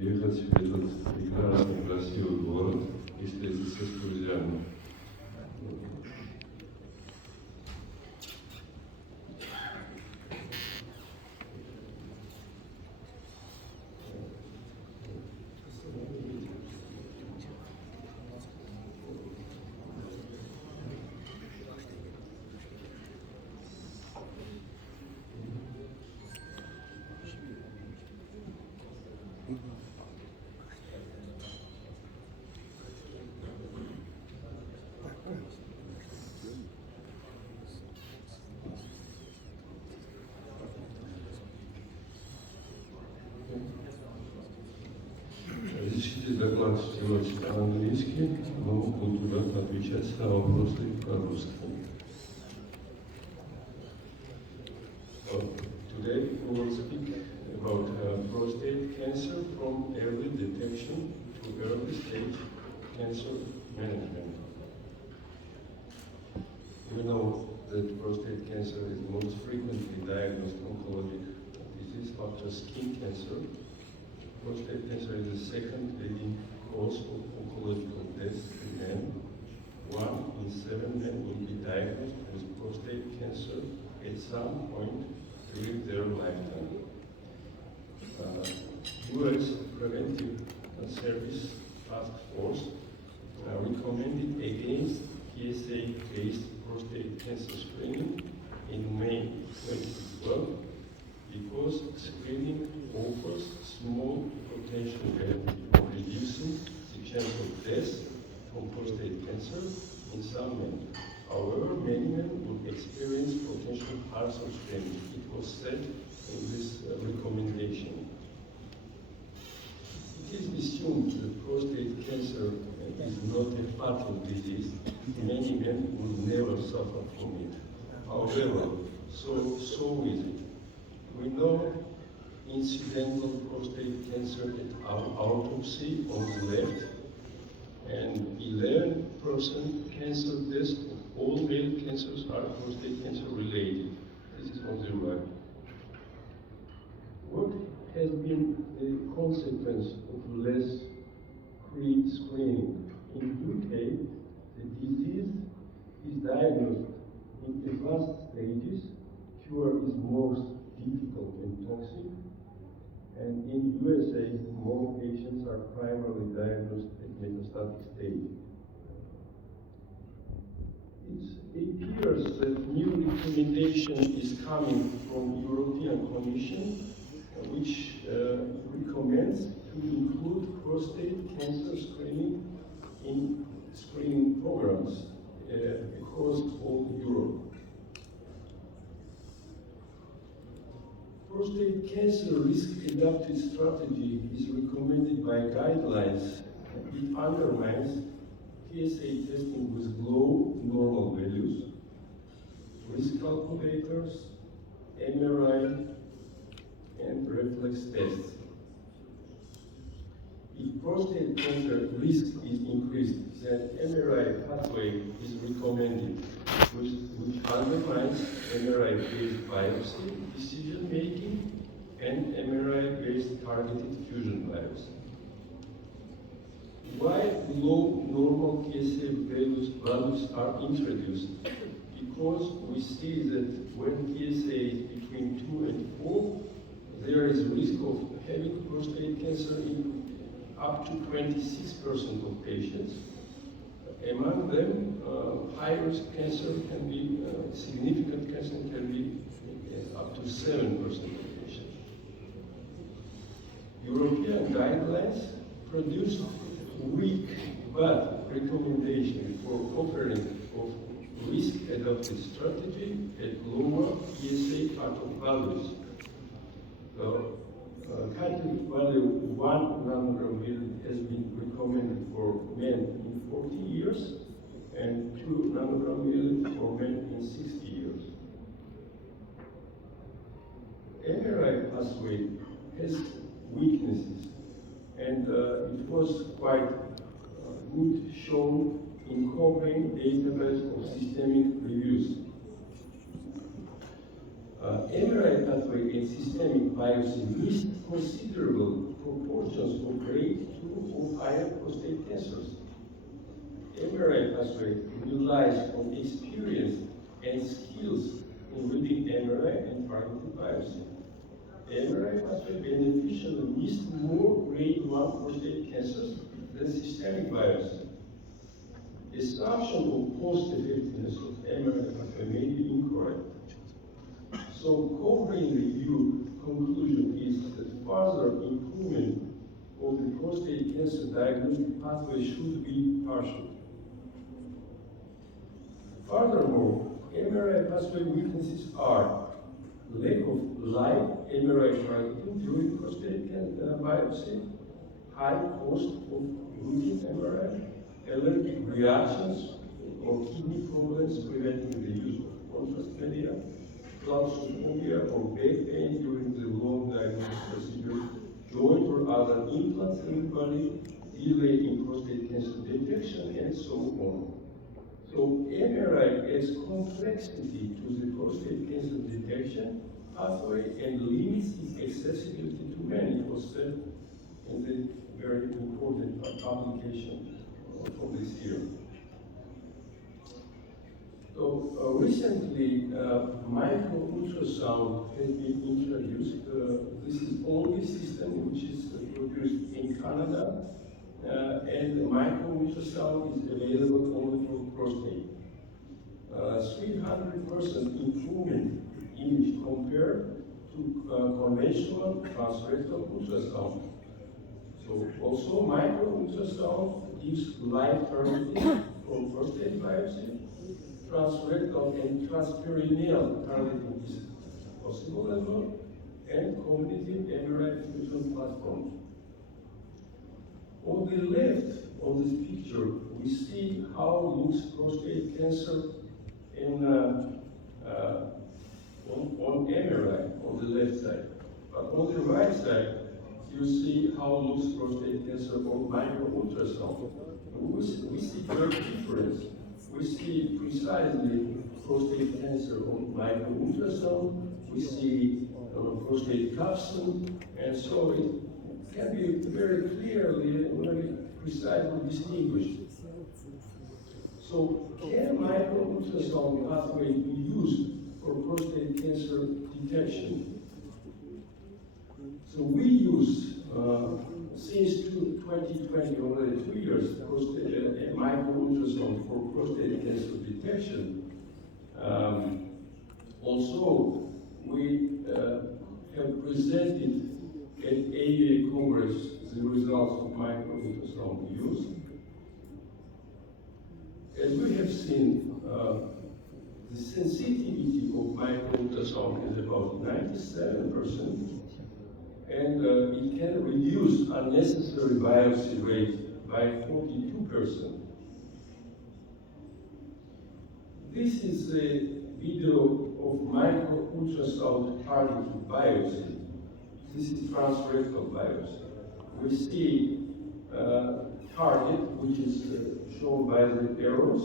въехать в этот прекрасный, красивый город и встретиться с друзьями. Разрешите доклад сделать по-английски, но буду рад отвечать на вопросы по-русски. Today we will speak about prostate cancer from early detection to early stage cancer management. We know that prostate cancer is the most frequently diagnosed oncologic disease after skin cancer. Prostate cancer is the second leading cause of oncological death in men. 1 in 7 men will be diagnosed with prostate cancer at some point during their lifetime. U.S. Preventive Service Task Force recommended against PSA-based prostate cancer screening in May 2012 because screening offers small potential benefit of reducing the chance of death from prostate cancer in some men. However, many men would experience potential harms of screening. It was said in this recommendation. It is assumed that prostate cancer is not a fatal disease. Many men will never suffer from it. However, so is it. We know incidental prostate cancer at autopsy on the left and 11% cancer deaths of all male cancers are prostate cancer related. This is on the right. What has been the consequence of less pre-screening? In UK, the disease is diagnosed in advanced stages. Cure is most difficult and toxic. And in USA, more patients are primarily diagnosed at metastatic stage. It appears that new recommendation is coming from European Commission, which recommends to include prostate cancer screening in screening programs across all Europe. Prostate cancer risk-adapted strategy is recommended by guidelines. It undermines PSA testing with low normal values, risk calculators, MRI, and reflex tests. If prostate cancer risk is increased, then MRI pathway is recommended, which undermines MRI-based biopsy decision-making and MRI-based targeted fusion biopsy. Why low normal PSA values are introduced? Because we see that when PSA is between 2 and 4, there is risk of having prostate cancer in up to 26% of patients. Among them, high-risk cancer can be, significant cancer can be up to 7% of patients. European guidelines produce weak but recommendation for offering of risk-adapted strategy at lower PSA cut-off values. Cut-off value 1 nanogram has been recommended for men in 40 years and 2 nanogram for men in 60 years. MRI pathway has weaknesses, and it was quite good shown in Cochrane database of systemic reviews. MRI pathway and systemic biopsy missed considerable proportions of pathway relies on experience and skills in reading MRI and targeted biopsy. MRI pathway beneficially missed more grade 1 prostate cancers than systemic biopsy. Assumption of cost-effectiveness of MRI pathway may be incorrect. So, Cochrane review conclusion is that further improvement of the prostate cancer diagnostic pathway should be partial. Furthermore, MRI pathway weaknesses are lack of live MRI targeting during prostate biopsy, high cost of routine MRI, allergic reactions or kidney problems preventing the use of contrast media, claustrophobia or back pain during the long diagnosis procedure, joint or other implants in the body, delay in prostate cancer detection, and so on. So MRI adds complexity to the prostate cancer detection pathway and limits its accessibility to many prostates, and a very important application for this year. So recently, Micro-Ultrasound has been introduced. This is the only system which is produced in Canada, and the Micro-Ultrasound is available only for prostate. 300% improvement image compared to conventional transrectal ultrasound. So also Micro-Ultrasound gives live targeting for prostate biopsy. Transrectal and trans-perineal targeting is possible as well, and cognitive MRI fusion platforms. On the left of this picture, we see how looks prostate cancer on MRI on the left side. But on the right side, you see how looks prostate cancer on micro-ultrasound. We see great difference. We see precisely prostate cancer on micro-ultrasound. We see prostate capsule, and so it can be very clearly and very precisely distinguished. So, can micro-ultrasound pathway be used for prostate cancer detection? So we use, since 2020, already 2 years, micro-ultrasound for prostate cancer detection. Also, we have presented at AEA Congress the results of micro-ultrasound use. As we have seen, the sensitivity of micro-ultrasound is about 97%, and it can reduce unnecessary biopsy rate by 42%. This is a video of micro-ultrasound targeted biopsy. This is transrectal biopsy. We see target, which is shown by the arrows,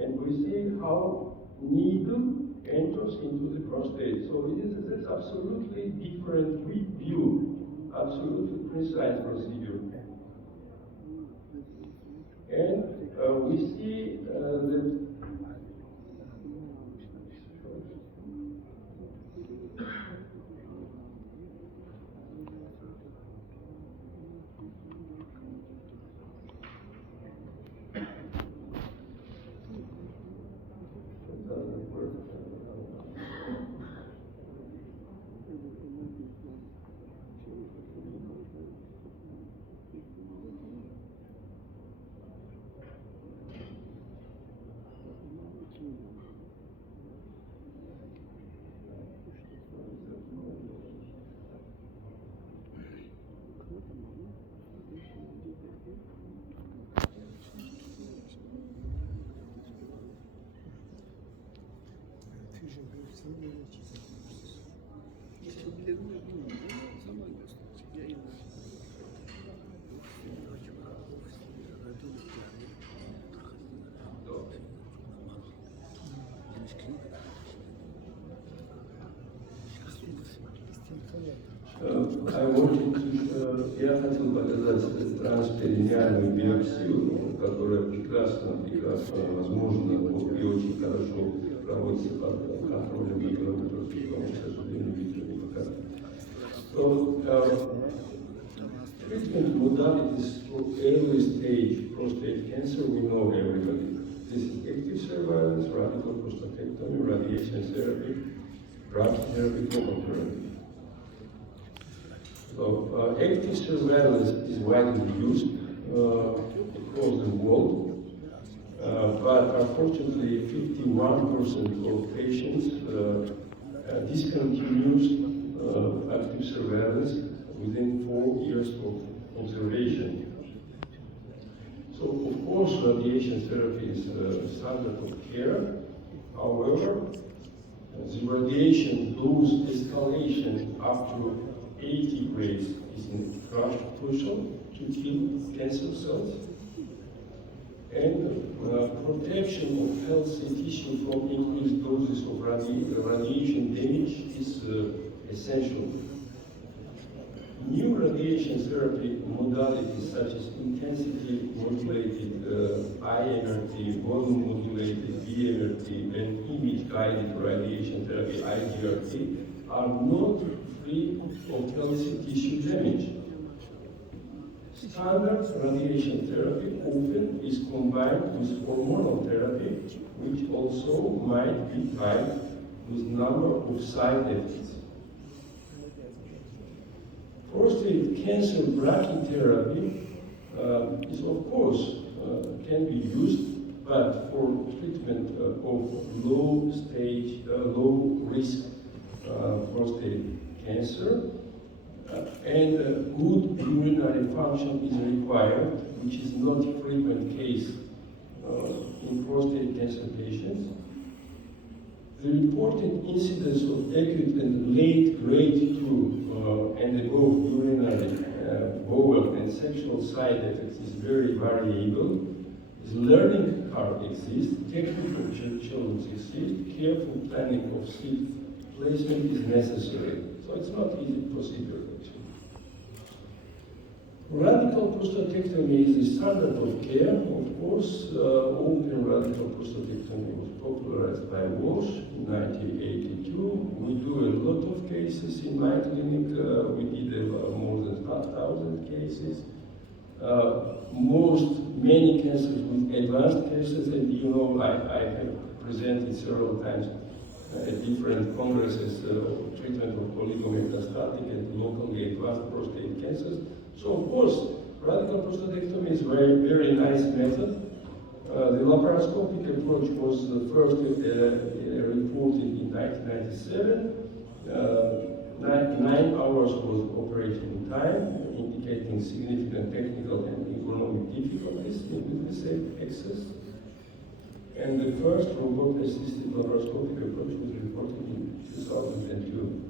and we see how needle enters into the prostate. So it's absolutely different view, absolutely precise procedure. And we see the I wanted to я хотел показать трans-perinealную биопсию, которая прекрасно возможно и очень хорошо проводится под контролем Micro-Ultrasound, к сожалению, видео не показывает. So, treatment modalities for early stage prostate cancer, we know everybody. This is active surveillance, radical prostatectomy, radiation therapy, brachytherapy, chemotherapy. So, active surveillance is widely used across the world, but unfortunately 51% of patients discontinues active surveillance within 4 years of observation. So, of course, radiation therapy is standard of care. However, the radiation dose escalation up to 80 grades is crucial to kill cancer cells. And protection of healthy tissue from increased doses of radiation damage is essential. New radiation therapy modalities such as intensity modulated IMRT, volume modulated BMRT, and image guided radiation therapy IGRT are not free of healthy tissue damage. Standard radiation therapy often is combined with hormonal therapy, which also might be tied with number of side effects. Prostate cancer brachytherapy is of course can be used, but for treatment of low stage, low risk prostate cancer, and good urinary function is required, which is not a frequent case in prostate cancer patients. The reported incidence of acute and late grade 2 and above urinary, bowel and sexual side effects is very variable. The learning curve exists, technical challenges exist, careful planning of seat placement is necessary. So it's not easy procedure actually. Radical prostatectomy is the standard of care. Of course, open radical prostatectomy was popularized by Walsh in 1982. We do a lot of cases in my clinic. We did more than 1,000 cases. Many cases with advanced cases, and you know, I have presented several times at different congresses treatment of oligometastatic and locally advanced prostate cancers. So of course, radical prostatectomy is very nice method. The laparoscopic approach was first reported in 1997. 9 hours was operating time, indicating significant technical and economic difficulties with the same access. And the first robot-assisted laparoscopic approach was reported in 2002.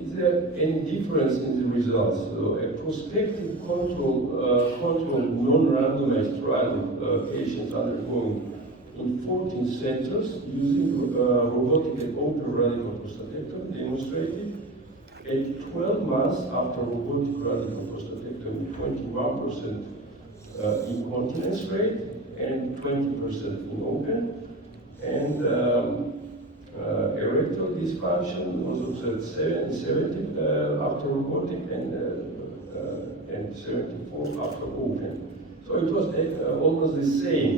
Is there any difference in the results? So a prospective controlled non-randomized trial of patients undergoing in 14 centers using robotic and open radical prostatectomy demonstrated at 12 months after robotic radical prostatectomy, 21% incontinence rate and 20% in open, and erectile dysfunction was observed 70 after robotic and 74 after open. So it was almost the same.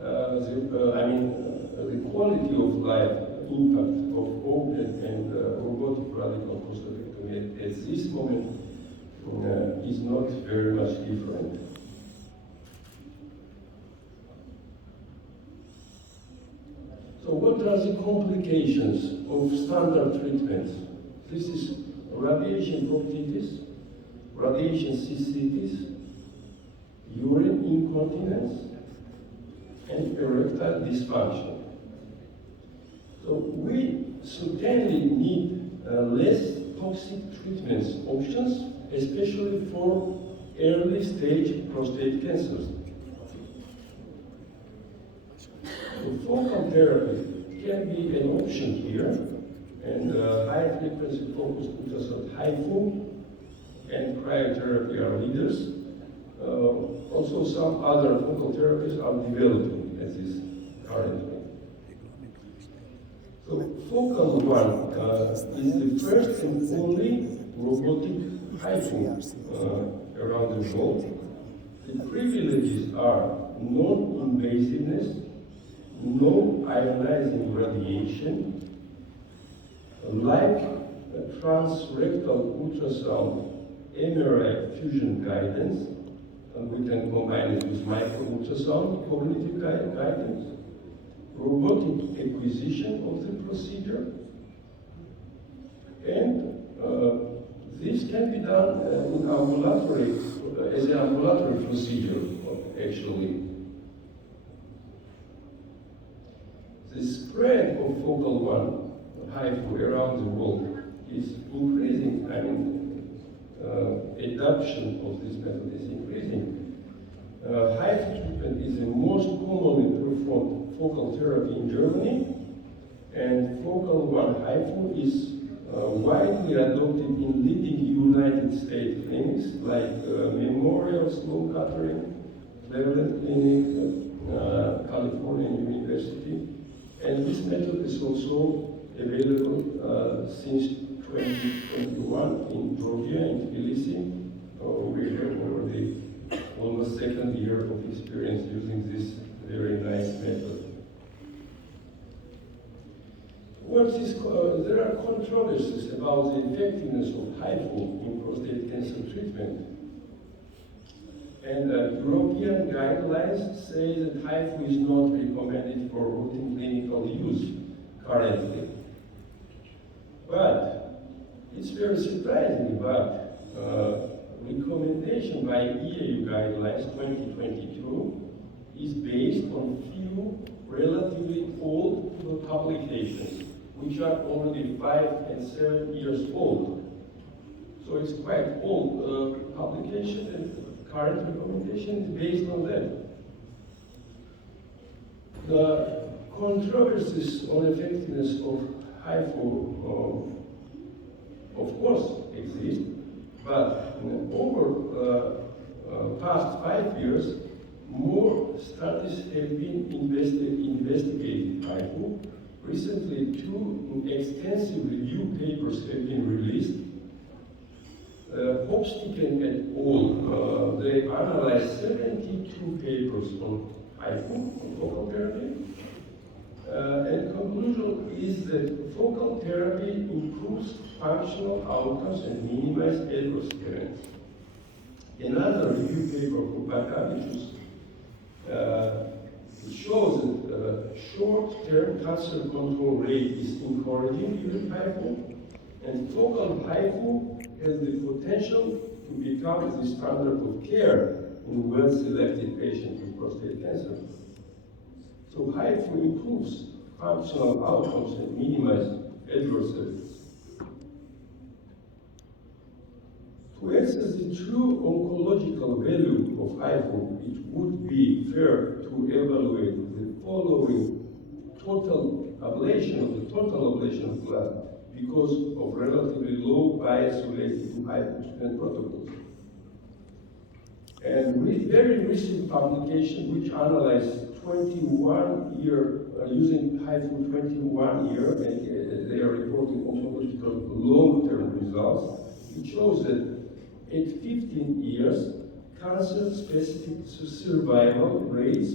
The quality of life impact of open and robotic radical prostatectomy at this moment is not very much different. So what are the complications of standard treatments? This is radiation proctitis, radiation cystitis, urine incontinence, and erectile dysfunction. So we certainly need less toxic treatments options, especially for early stage prostate cancers. So focal therapy can be an option here, and high-frequency focused ultrasound HIFU and cryotherapy are leaders. Also, some other focal therapies are developing as is currently. So, Focal One is the first and only robotic HIFU around the world. The privileges are non-invasiveness, no ionizing radiation, like transrectal ultrasound, MRI Fusion guidance, and we can combine it with Micro-Ultrasound cognitive guidance, robotic acquisition of the procedure, and this can be done in ambulatory, as an ambulatory procedure, actually. The spread of Focal One HIFU around the world is increasing. Adoption of this method is increasing. HIFU treatment is the most commonly performed focal therapy in Germany, and Focal One HIFU is widely adopted in leading United States clinics like Memorial Sloan Kettering, Cleveland Clinic, California University, and this method is also available since 2021 in Georgia, in Tbilisi. We have already almost second year of experience using this very nice method. There are controversies about the effectiveness of HIFU in prostate cancer treatment. And European guidelines say that HIFU is not recommended for routine clinical use currently. But it's very surprising, but recommendation by EAU guidelines 2022 is based on few relatively old publications, which are already 5 and 7 years old. So it's quite old publication, and current recommendation is based on that. The controversies on effectiveness of HIFU, of course, exist, but over past 5 years, more studies have been investigated HIFU. Recently, 2 extensive review papers have been released. Hopsticken et al. They analyzed 72 papers on HIFU, on focal therapy. And conclusion is that focal therapy improves functional outcomes and minimizes adverse events. Another review paper from Baku, which shows that short-term cancer control rate is encouraging during HIFU, and focal HIFU has the potential to become the standard of care in well-selected patients with prostate cancer. So HIFU improves functional outcomes and minimizes adverse events. To assess the true oncological value of HIFU, it would be fair to evaluate the following total ablation of blood because of relatively low bias related to HIFU treatment protocols. And with very recent publication which analyzed 21-year, using HIFU 21-year, and they are reporting oncological long-term results, it shows that at 15 years, cancer-specific survival rates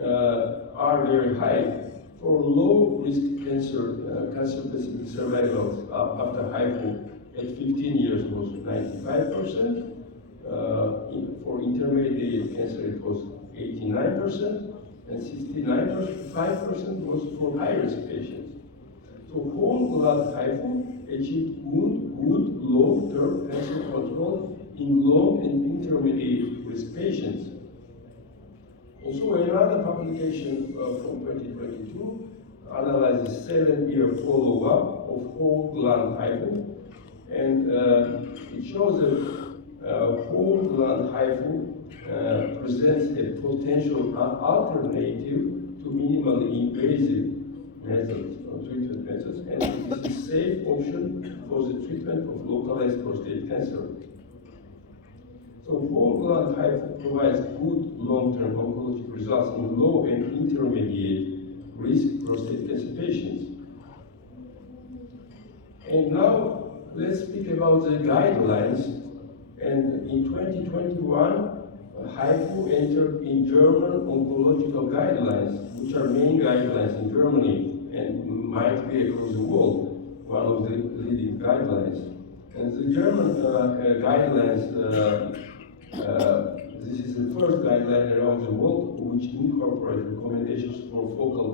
are very high. For low-risk cancer-specific survival after HIFU at 15 years was 95%. For intermediate cancer, it was 89%, and 69.5% was for high-risk patients. So whole blood HIFU achieved good long-term cancer control in long and intermediate risk patients. Also, another publication from 2022 analyzes 7-year follow-up of whole gland HIFU, and it shows that whole gland HIFU presents a potential alternative to minimally invasive methods treatment methods, and it is a safe option for the treatment of localized prostate cancer. So whole gland HIFU provides good long-term oncologic results in low and intermediate risk prostate cancer patients. And now let's speak about the guidelines. And in 2021, HIFU entered in German oncological guidelines, which are main guidelines in Germany and might be across the world, one of the leading guidelines. And the German guidelines, this is the first guideline around the world which incorporates recommendations for focal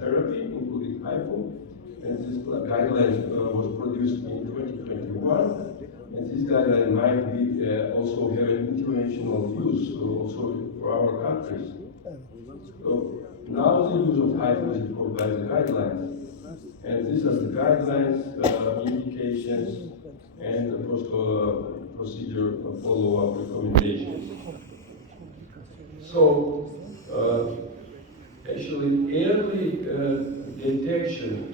therapy, including HIFU. And this guideline was produced in 2021. And this guideline might be also have an international use, also for our countries. So now the use of HIFU is covered by the guidelines. And these are the guidelines, indications, and the procedure follow-up recommendations. So actually early detection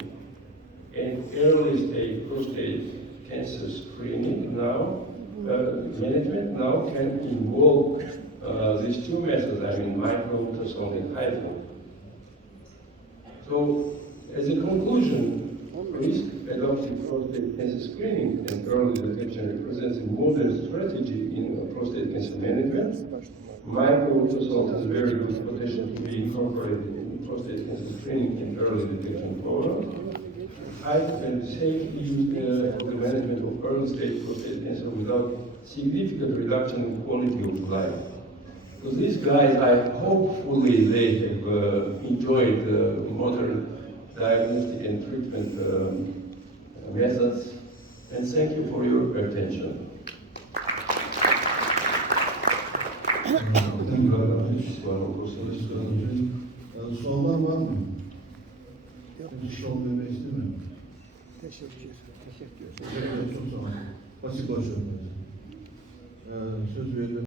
and early stage prostate cancer screening now, management now can involve these two methods, I mean micro-ultrasound and HIFU. So as a conclusion, risk-adaptive prostate cancer screening and early detection represents a modern strategy in prostate cancer management. Micro-ultrasound has very good potential to be incorporated in prostate cancer screening and early detection programs. HIFU can be safely used for the management of early-stage prostate cancer without significant reduction in quality of life. So these guys, hopefully they have enjoyed modern diagnostic and treatment methods, and thank you for your attention. Thank you very much. Sorular var mı? Bir şey olmayı istemiyorum. Teşekkür ederim. Çok sağ olun. Basit konuşuyorum. Söz veriyorum.